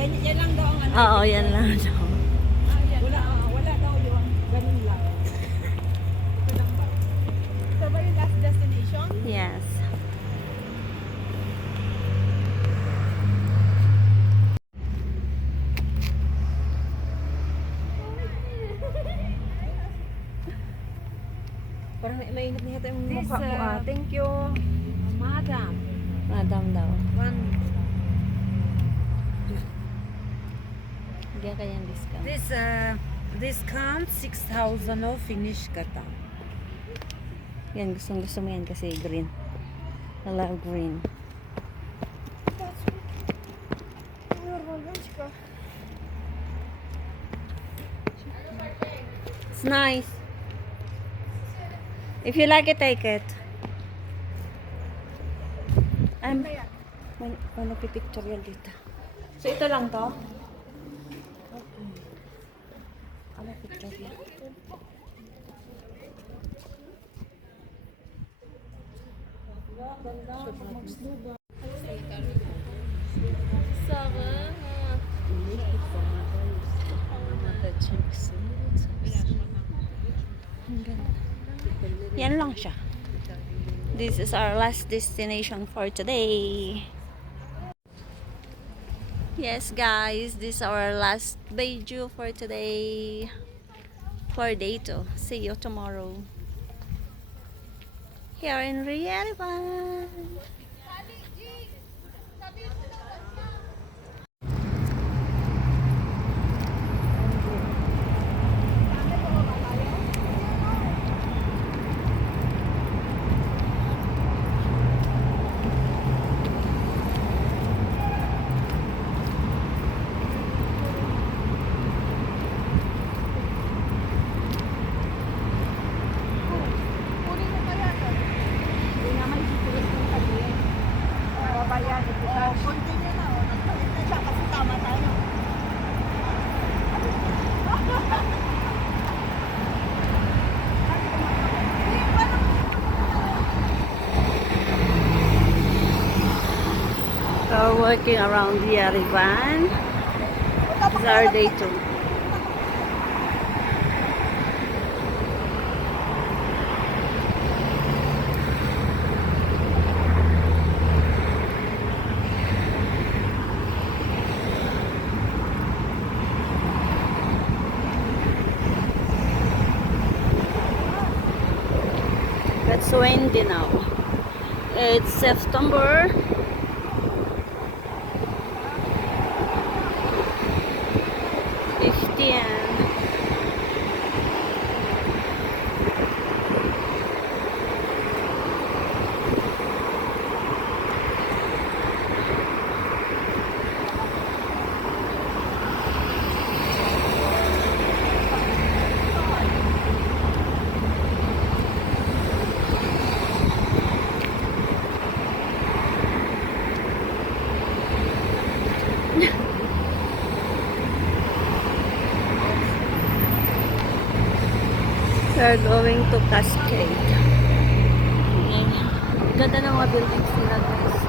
Ganyan, yan lang daw ang ano. Oo, yan lang daw. Wala daw yun. Ganun lang. Ito lang ba? Ito ba yung last destination? Yes. Parang mainit na yata yung This, mukha mo thank you. Madam. Madam daw. One. Bigyan kanyang discount. Discount 6,000 o finish kata. Yan, gustong gusto mo yan kasi green. Color green. It's nice. If you like it, take it. May nagpipicture yan dito. So, ito lang to? Okay. Ano picture yan? Yan lang siya. This is our last destination for today. Yes guys, this is our last Beiju for today. For day 2. See you tomorrow. Here in Riyadh. We're working around the Yerevan. This is our day 2. It's windy now. It's September 15. We're going to Cascade. Ganda ng mga buildings nila guys.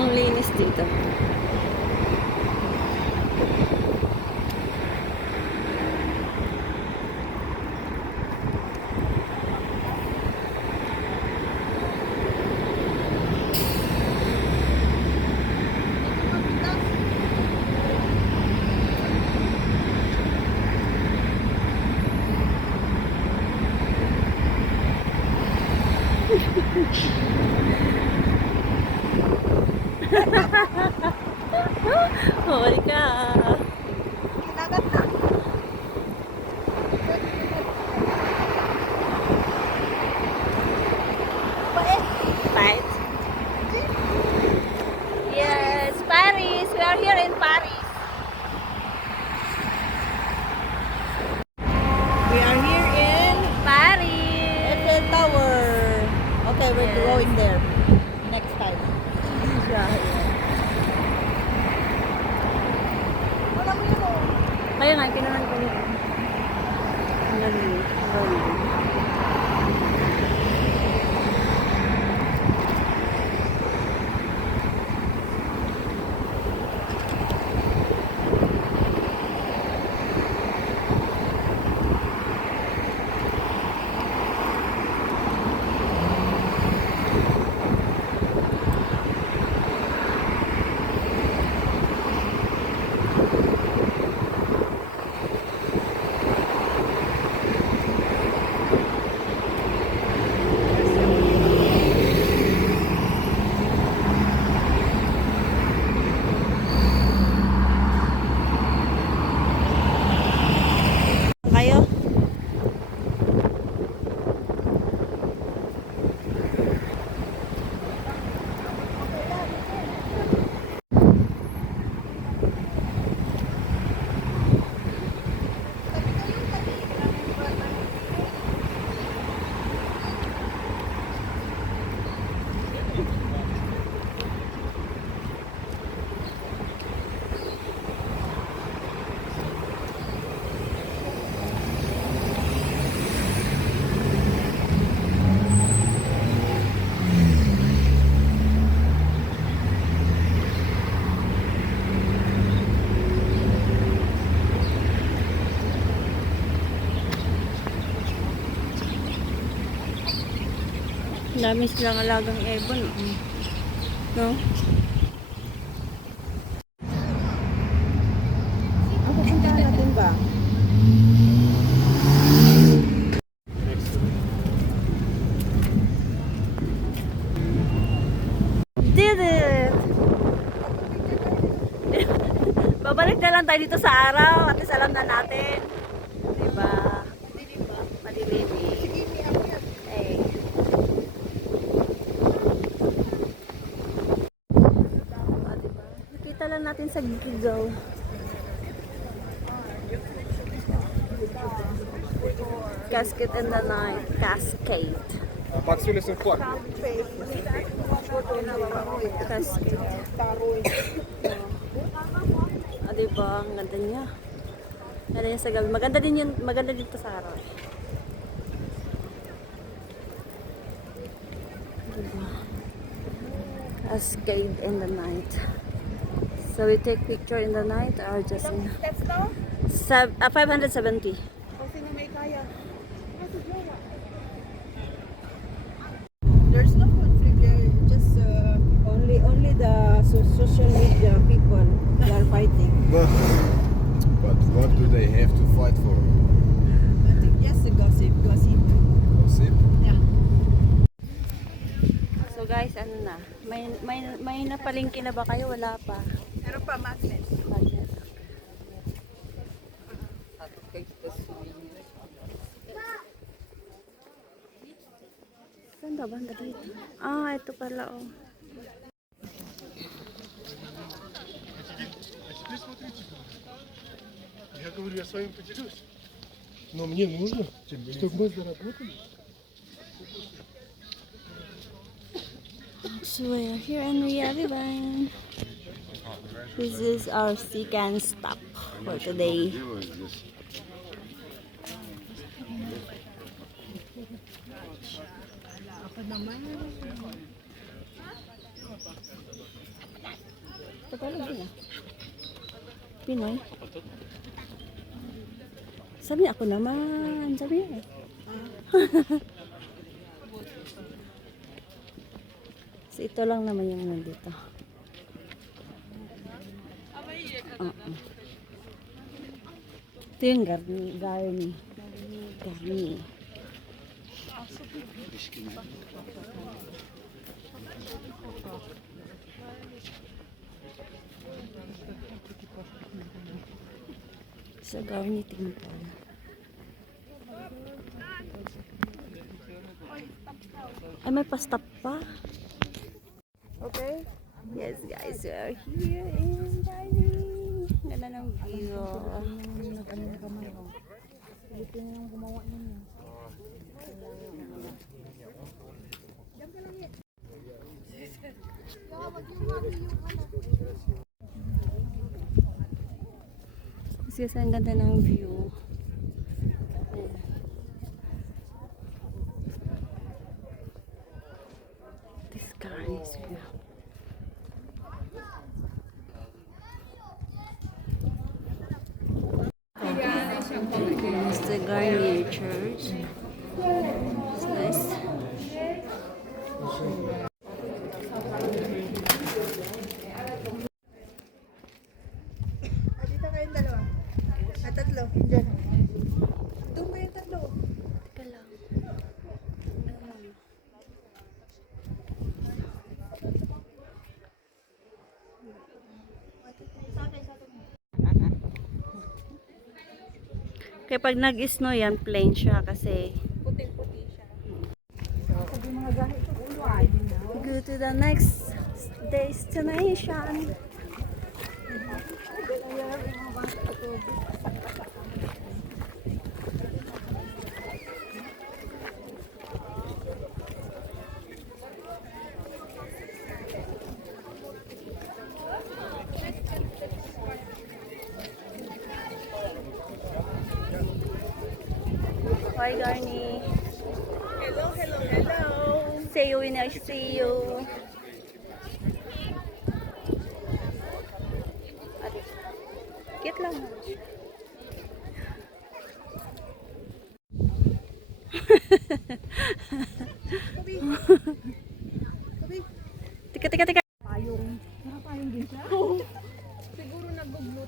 Ang linis dito. Huli ka. Kinagat na. Right? Yes, Paris. We are here in Paris. Dami silang alagang ibon. No? Ang pupuntahan natin ba? Did it! Babalik na lang tayo dito sa araw. At least alam na natin. Diba? Madilim eh. Eh. Ah, diba? Nakita lang natin sa Google. Cascade in the night. Cascade. Максуле сухой. Cascade. Ah, diba? Ang ganda niya. Ganda niya sa gabi. Maganda din yun. Maganda dito sa araw. Diba? Cascade in the night. So we take picture in the night or just in Steps daw? 570. Kung sino may kaya. There's no food free there. Just only the social media people they are fighting. But what do they have to fight for? Nothing. Just the gossip. Gossip? Yeah. So guys, ano na? May napalingki na ba kayo? Wala pa. Meron pa magnet. Magnet. Saan ba banda dito? Ah, ito pala oh. Я говорю, я с вами поделюсь. Но мне нужно, чтобы мы заработали. So we are here in Rialibang. This is our second stop for today. Tagalog din ah. Pinoy. Sabi niya, ako naman. Sabi niya eh. So ito lang naman yung nandito. Ito yung garni. Sa garni temple. Ay, may pa-stop pa. Okay. Yes guys, we are here in Bali. Ganda ng view. Kasi ang ganda ng view. Ayan. This car is here. It's the Garnier Church. It's nice. Dito kayong dalawa. Tatlo. Diyan. Doon ba yung tatlo? Teka lang. Kaya pag nag-snow yan, plain siya kasi Puting-puti siya. Sabi mga gahe ito. Ulo ay. go to the next destination. Hi, Garni. Hello. See you when I see you. Ate, cute lang.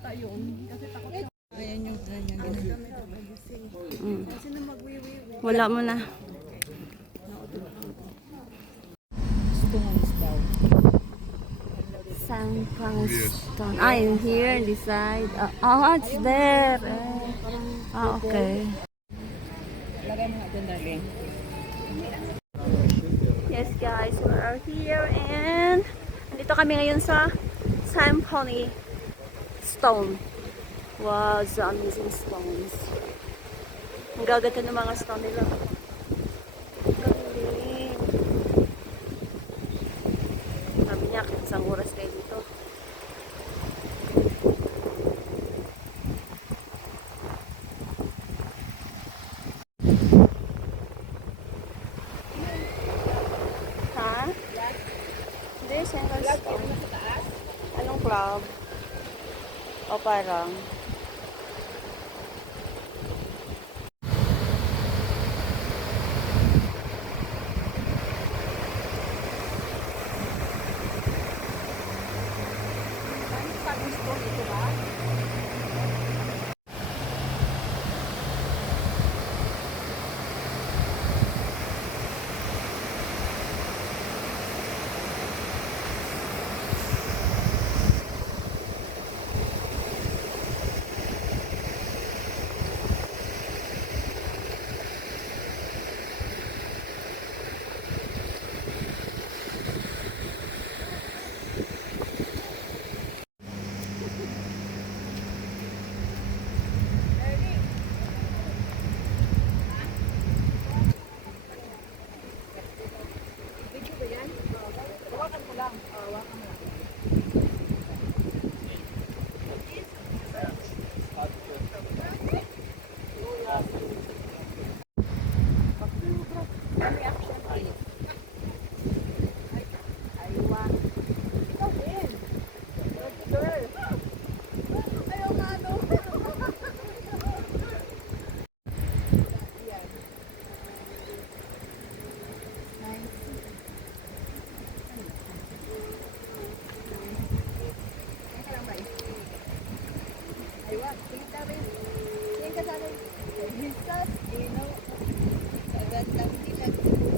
ata yun. Kasi takot siya. Ayan yung ginagamit. Mm. Sino magwiwiwi? Wala mo na. Stones daw. Sampang stone. Ah, in here, this side. It's there. Okay. Lagay mo nga dun, darling. Yes guys, we are here and nandito kami ngayon sa Symphony Stone. Wow, so amazing stones. Ang gaganda ng mga stone nila. Galing. Sabi niya, isang oras kayo dito. Ha? Hindi, single stone. Anong club? O parang?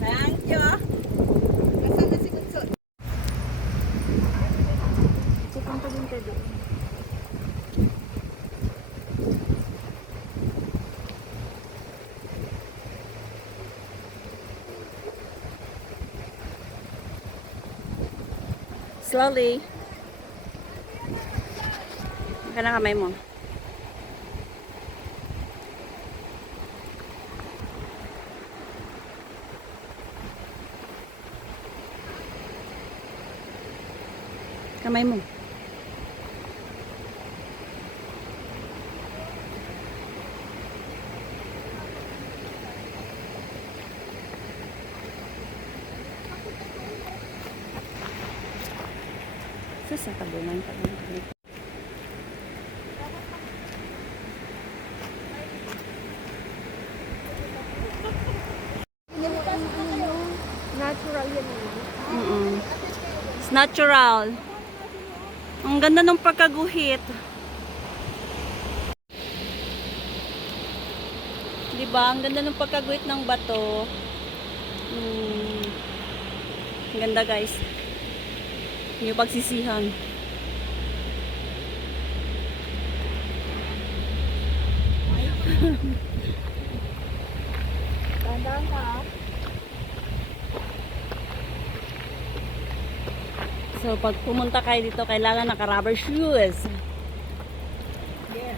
Thank you. Asan na si Kunso? Pupunta din ka doon. Slowly. Ka na kamay mo. Kamay mo. Sa tabunan pa lang kami. Natural yan. It's natural. Ang ganda ng pagkaguhit. Diba? Ang ganda ng pagkaguhit ng bato. Ang ganda guys. Yung pagsisihan. Tandaan ka. So, pag pumunta kayo dito, kailangan naka-rubber shoes. Yeah.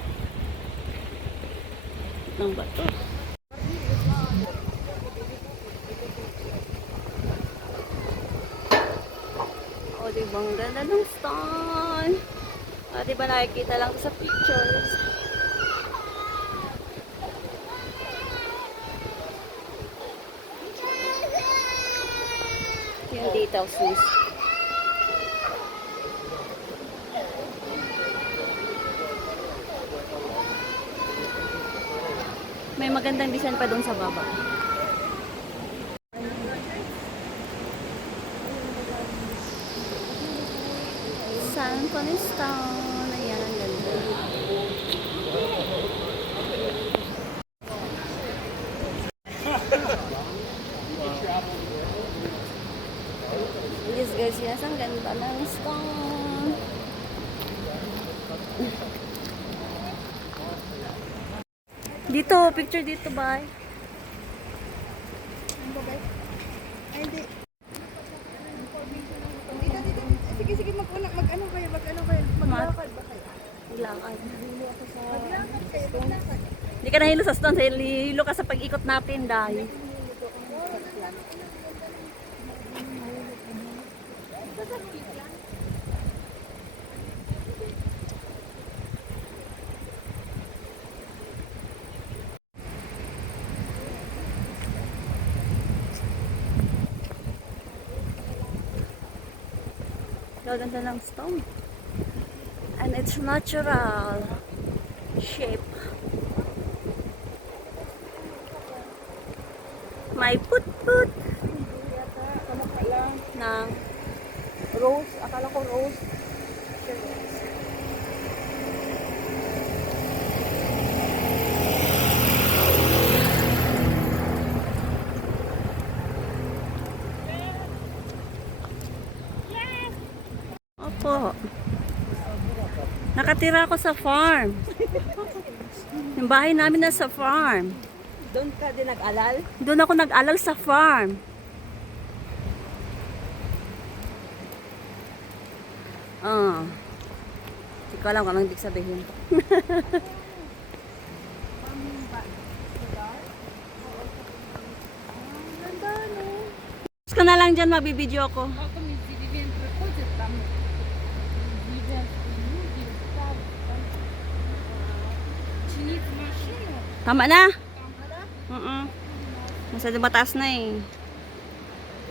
Ng bato. O, diba? Ang ganda ng stone. O, diba nakikita lang sa pictures. Yung details sis. May magandang design pa doon sa baba. Symphony Stone. Ayan, ang ganda. Yes guys, yes, ang ganda ng stone. Dito, picture dito, bye. Ay, hindi. Sige, sige, mag-ano kayo, maglakad ba kayo? Maglakad. Maglakad kayo, maglakad. Hindi ka nahilo sa stone, hilo ka sa pag-ikot natin dahil. Gaganda ng stone. And it's natural shape. May put-put Kamukha lang. ng Rose, akala ko rose. opo. Nakatira ako sa farm. Yung bahay namin na sa farm. Doon ka din nag-alal? Doon ako nag-alal sa farm. Hindi ko alam kung anong ibig sabihin. Gusto ko na lang dyan, mabibideo ko. Tama na? Masyado mataas na eh.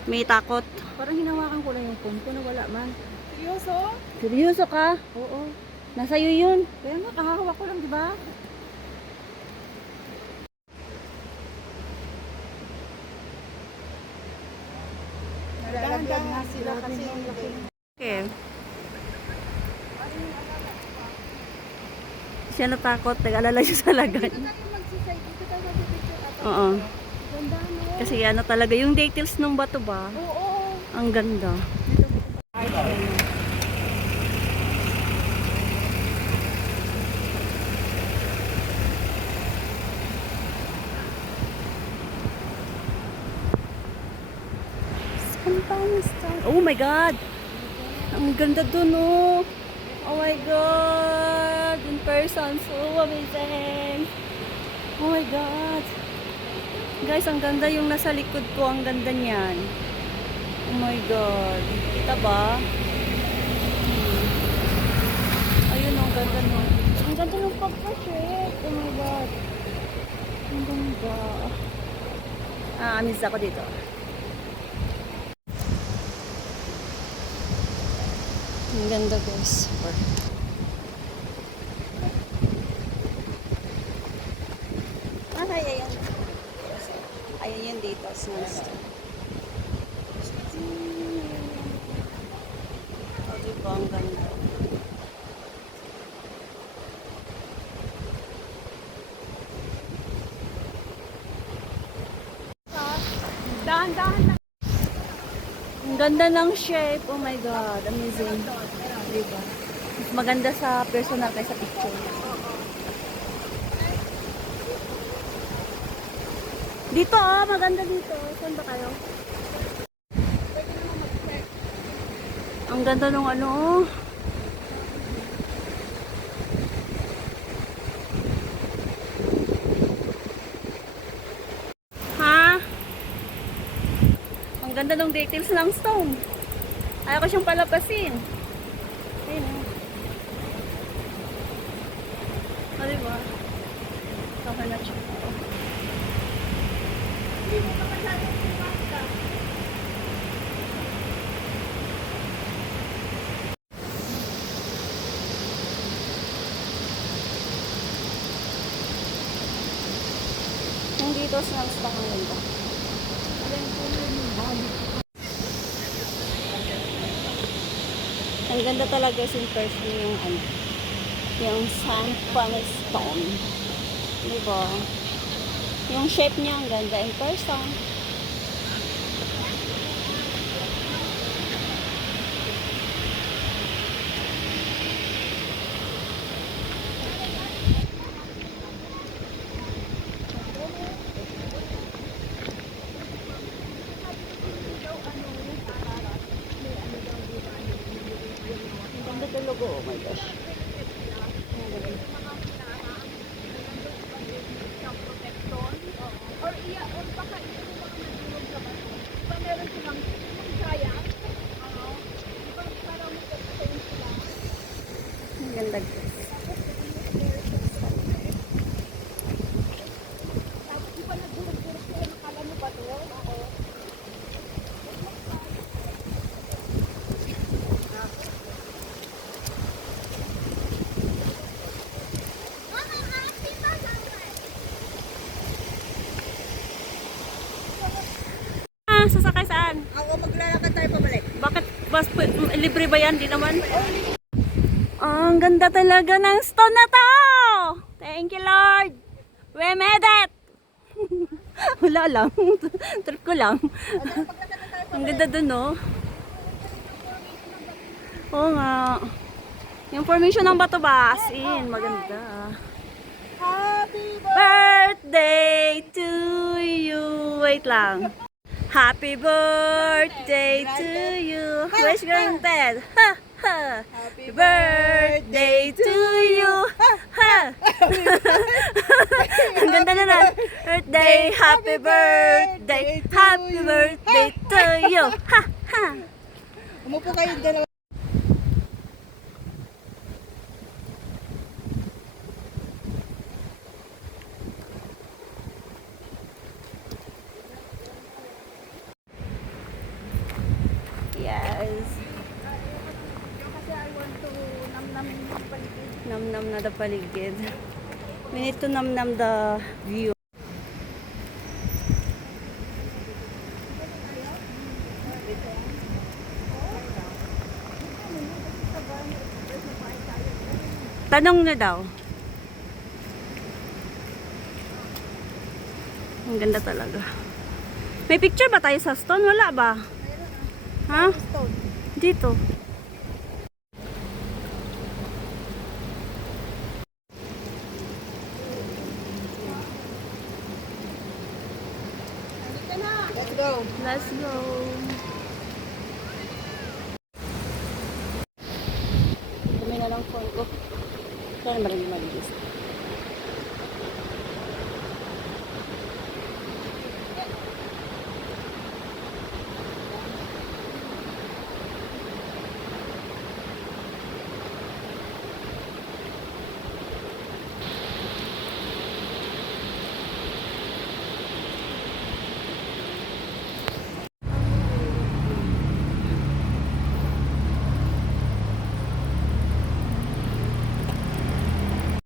May takot. Parang hinawakan ko lang yung phone ko na wala man. Seryoso? Seryoso ka? Oo. Nasa iyo yun. Kaya nga, kahahawak ko lang, di ba? Dahan-dahan nga sila kasi Okay. Siya natakot. Nag-alala siya sa lagay. Oo. Ganda, no? Kasi ano talaga, yung details ng bato ba? Oo. Ang ganda. Oh my God! Ang ganda dun, oh! Oh my God! In person, so amazing! Oh my God! Guys, ang ganda yung nasa likod ko. Ang ganda niyan. Oh my God! Kita ba? Ayun, ang ganda no. Ang ganda ng pagka-check. Oh my God! Ang ganda. Miss ako dito. Ang ganda guys. Ayan. Ayan yung details ng stone. Oh, diba ang ganda. Dahan-dahan na. Ang ganda ng shape. Oh my God. Amazing. Diba? Mas maganda sa personal kaysa picture. Dito maganda dito. Saan ba kayo? Ang ganda nung ano. Ha? Ang ganda ng details ng stone. Ayaw ko siyang palapasin. Ayun o. O diba? Okay na siya. Yung dito sa stone ang ganda. Ang ganda talaga in person yung ano. Yung Symphony Stone. Diba? Yung shape niya ang ganda in person. Ang ganda talaga, oh my gosh. Or iya, or baka ito yung mga nagulog sa bato. Diba meron silang kaya? Diba parang magkakasayin sila? Ang ganda guys. Tapos di ba nagulog-gulog sila, nakala mo ba to? Oo. Sasakay saan? Ako maglalakad tayo pabalik. Bakit? Libre ba yan? Di naman. Ang ganda talaga ng stone na to! Thank you, Lord! We made it! Wala lang. Trip ko lang. Ang ganda dun, no? Oo nga. Yung formation ng bato ba? As in, maganda. Happy Birthday to you! Wait lang. Happy birthday to you! Where's your dad? Ha! Ha! Happy birthday to you! Ha! Ang ganda na na. Birthday! Happy birthday! Happy birthday to you! Ha! Ha! Umupo kayo dalawa. Yes. Kasi I want to namnamin yung paligid. Nam-nam na the paligid. We need to nam-nam the view. Tanong na daw. Ang ganda talaga. May picture ba tayo sa stone? Wala ba? Ha? Stone. Dito. Let's go. Let's go. Dumi na lang phone ko. Kaya maraming malinis.